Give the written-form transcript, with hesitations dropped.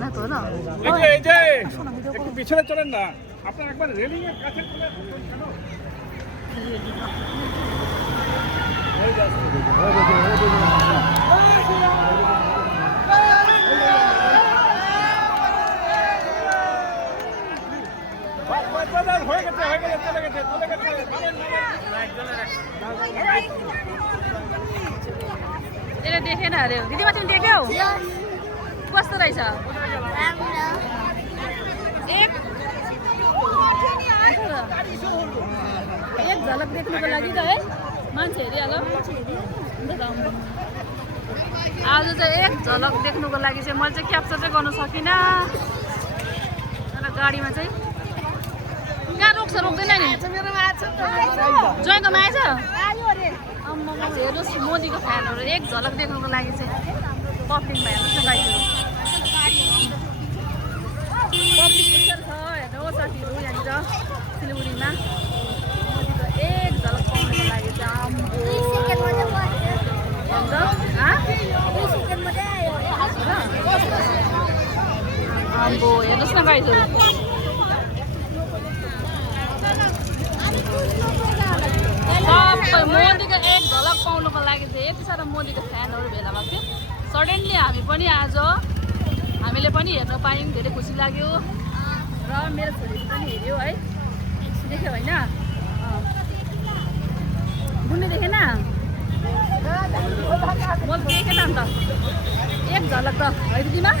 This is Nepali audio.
না তো না এই যে একটু পিছনে চলেন না, আপনার একবার রেলিং এর কাছে চলে কেন? এটা দেখে না রে দিদিমা, তুমি দেখেও कस्तो रहेछ एक झलक देख्नुको लागि त है मान्छे हेरिहाल। आज चाहिँ एक झलक देख्नुको लागि चाहिँ मैले चाहिँ क्याप्चर चाहिँ गर्न सकिनँ। तर गाडीमा चाहिँ कहाँ रोक्छ रोक्दैन नि, जयकोमा आएछ। हेर्नुहोस् मोदीको फ्यानहरू एक झलक देख्नुको लागि चाहिँ पब्लिकमा हेर्नुहोस् न गाडीहरू, पब्लिक पिक्चर छ हेर्नुहोस् साथीहरू यहाँनिर सिलगढीमा। मोदीको एक झलक पाउनुको लागि चाहिँ आम्बो हेर्नुहोस् न गाडीहरू। सबै मोदीको एक झलक पाउनुको लागि चाहिँ यति साह्रो मोदीको फ्यानहरू भेला भएको थियो। सडनली हामीले पनि हेर्न पायौँ, धेरै खुसी लाग्यो। र मेरो छोरीले पनि हेऱ्यो है, देख्यो होइन, बुन्ने देखेन, मैले देखेन अन्त एक झलक त है दिदीमा।